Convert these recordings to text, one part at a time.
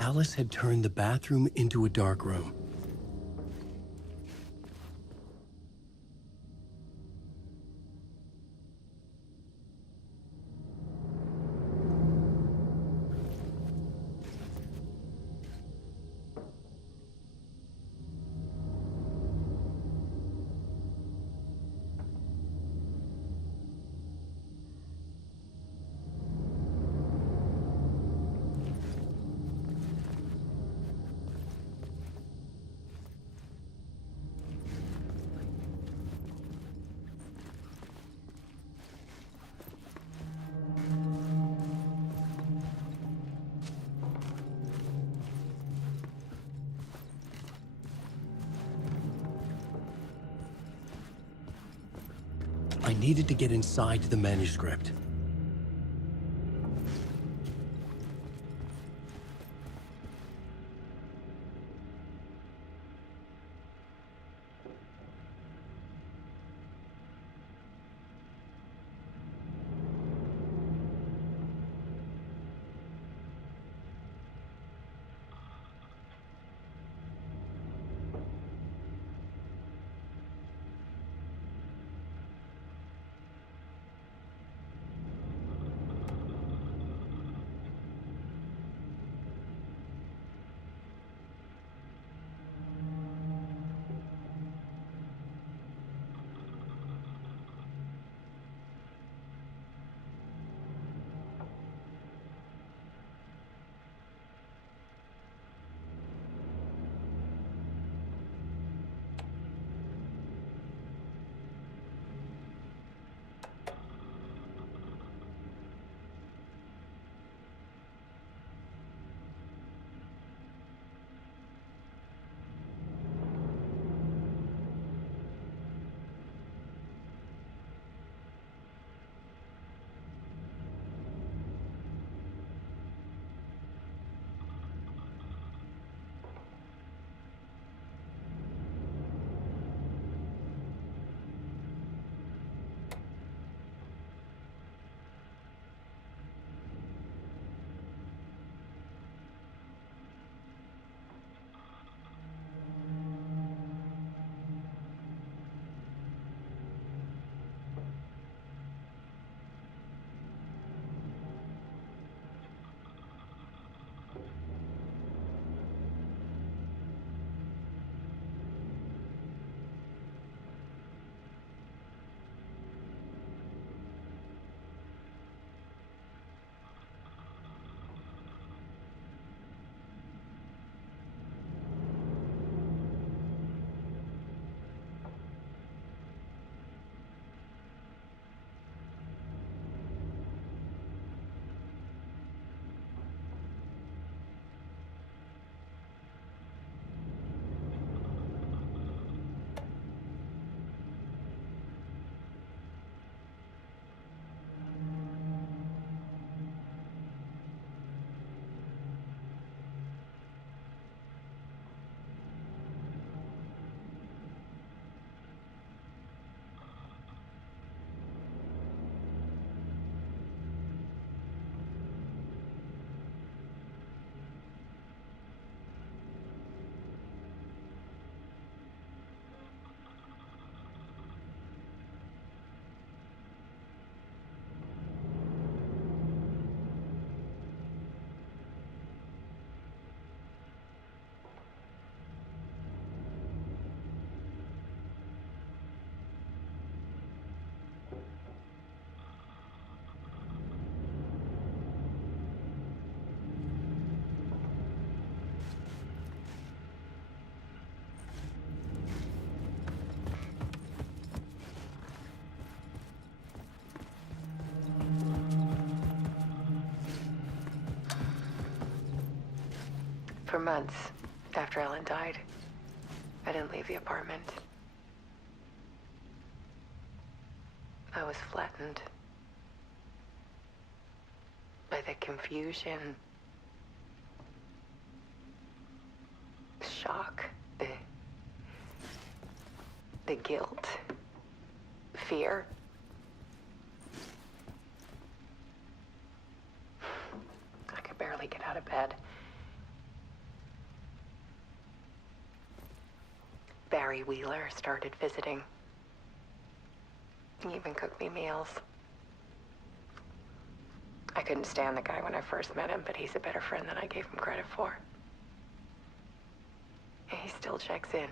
Alice had turned the bathroom into a dark room. I needed to get inside the manuscript. For months after Ellen died, I didn't leave the apartment. I was flattened by the confusion, shock, the guilt, fear. I could barely get out of bed. Barry Wheeler started visiting. He even cooked me meals. I couldn't stand the guy when I first met him, but he's a better friend than I gave him credit for. He still checks in.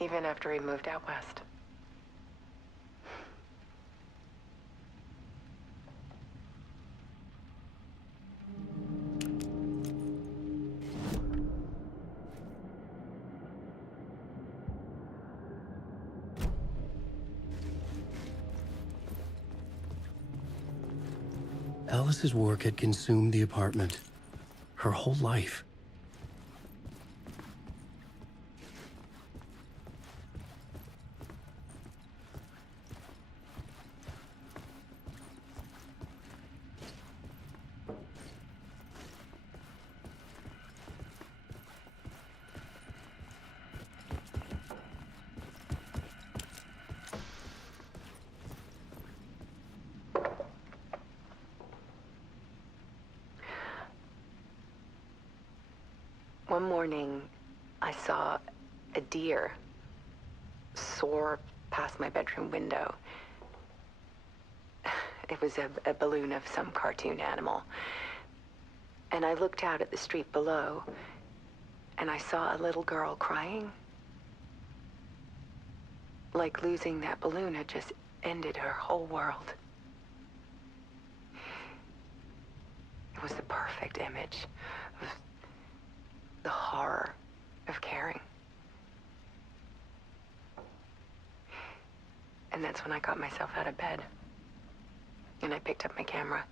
Even after he moved out west. Alice's work had consumed the apartment. Her whole life. One morning, I saw a deer soar past my bedroom window. It was a balloon of some cartoon animal. And I looked out at the street below, and I saw a little girl crying. Like losing that balloon had just ended her whole world. It was the perfect image of the horror of caring. And that's when I got myself out of bed. And I picked up my camera.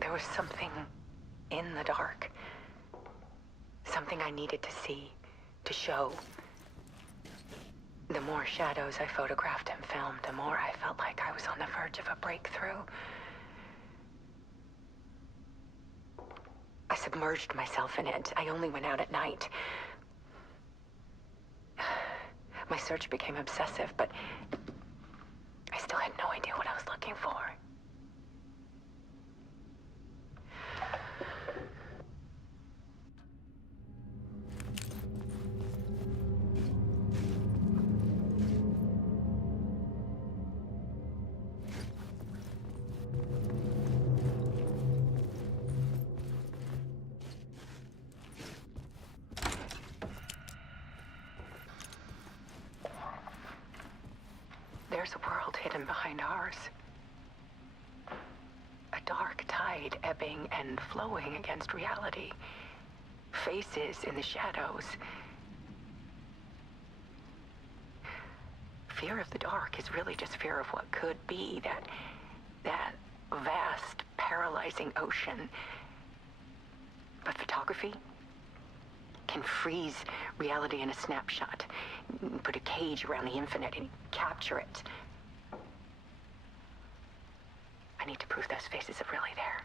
There was something in the dark. Something I needed to see, to show. The more shadows I photographed and filmed, the more I felt like I was on the verge of a breakthrough. I submerged myself in it. I only went out at night. My search became obsessive, but I still had no idea what I was looking for. There's a world hidden behind ours. A dark tide ebbing and flowing against reality. Faces in the shadows. Fear of the dark is really just fear of what could be, that vast, paralyzing ocean. But photography can freeze reality in a snapshot, put a cage around the infinite and capture it. I need to prove those faces are really there.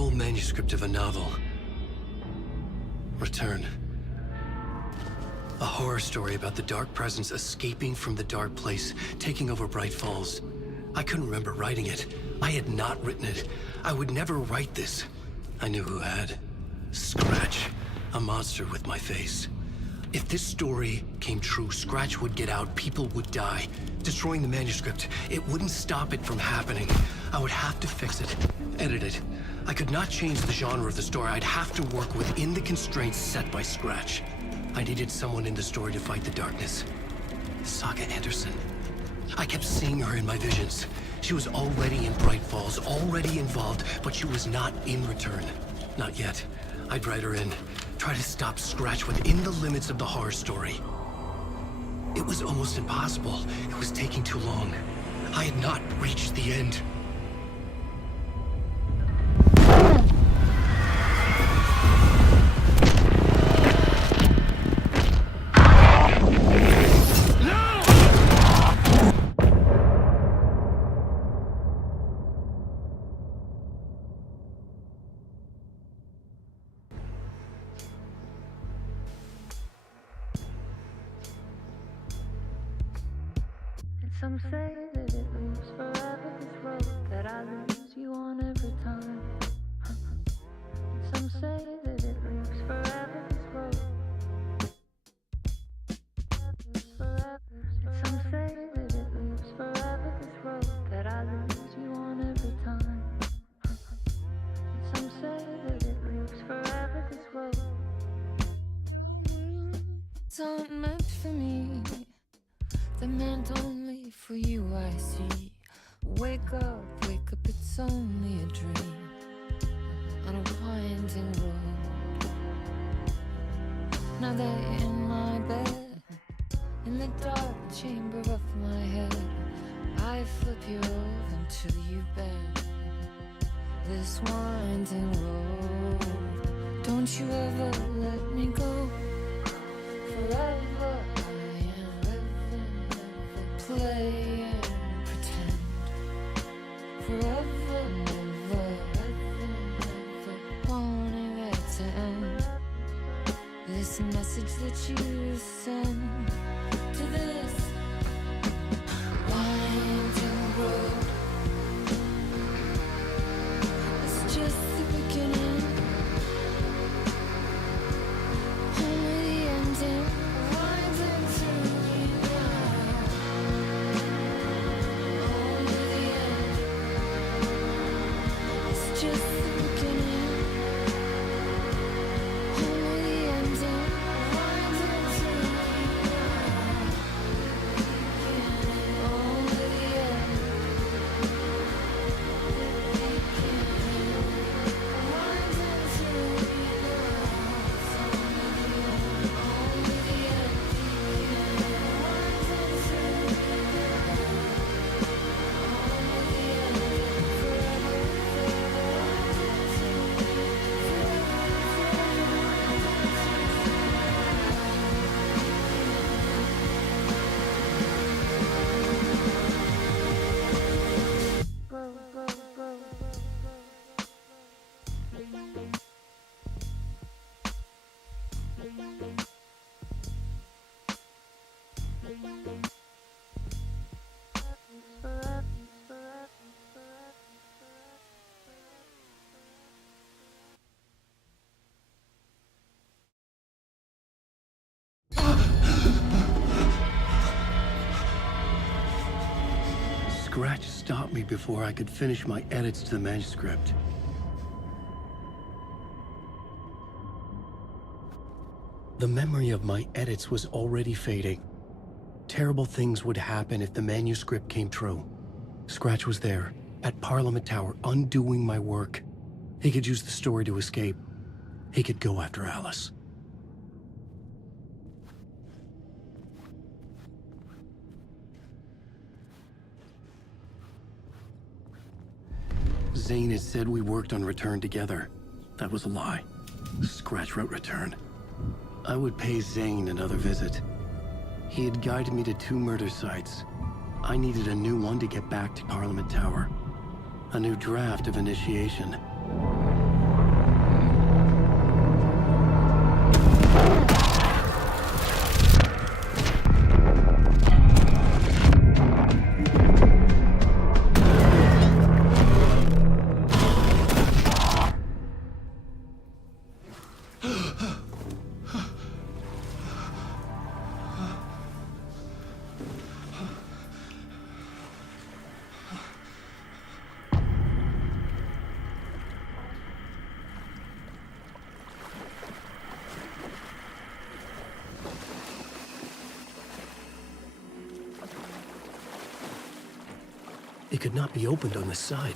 full manuscript of a novel. Return. A horror story about the dark presence escaping from the dark place, taking over Bright Falls. I couldn't remember writing it. I had not written it. I would never write this. I knew who had. Scratch. A monster with my face. If this story came true, Scratch would get out, people would die. Destroying the manuscript, it wouldn't stop it from happening. I would have to fix it, edit it. I could not change the genre of the story. I'd have to work within the constraints set by Scratch. I needed someone in the story to fight the darkness. Saga Anderson. I kept seeing her in my visions. She was already in Bright Falls, already involved, but she was not in Return. Not yet. I'd write her in. Try to stop Scratch within the limits of the horror story. It was almost impossible. It was taking too long. I had not reached the end. Some say that it moves forever, this road that I lose you on every time. Some say that it moves forever, this road. Some say that it moves forever, this road that I lose you on every time. Some say that it moves forever, this road. It's not meant for me. They're meant only for you, I see. Wake up, it's only a dream on a winding road. Now they're in my bed, in the dark chamber of my head. I flip you over until you bend this winding road. Don't you ever let me go. Forever play and pretend. Forever, never, wanting it to end. This message that you send to this winding road. It's just the beginning, only the ending. Winding through me now. Just the beginning, only the ending. Winding through me now. Only the end. Winding through me now. Only the end. Winding through me now. Only the end. Forever. Scratch stopped me before I could finish my edits to the manuscript. The memory of my edits was already fading. Terrible things would happen if the manuscript came true. Scratch was there, at Parliament Tower, undoing my work. He could use the story to escape. He could go after Alice. Zane had said we worked on Return together. That was a lie. Scratch wrote Return. I would pay Zane another visit. He had guided me to 2 murder sites. I needed a new one to get back to Parliament Tower. A new draft of Initiation. It could not be opened on this side.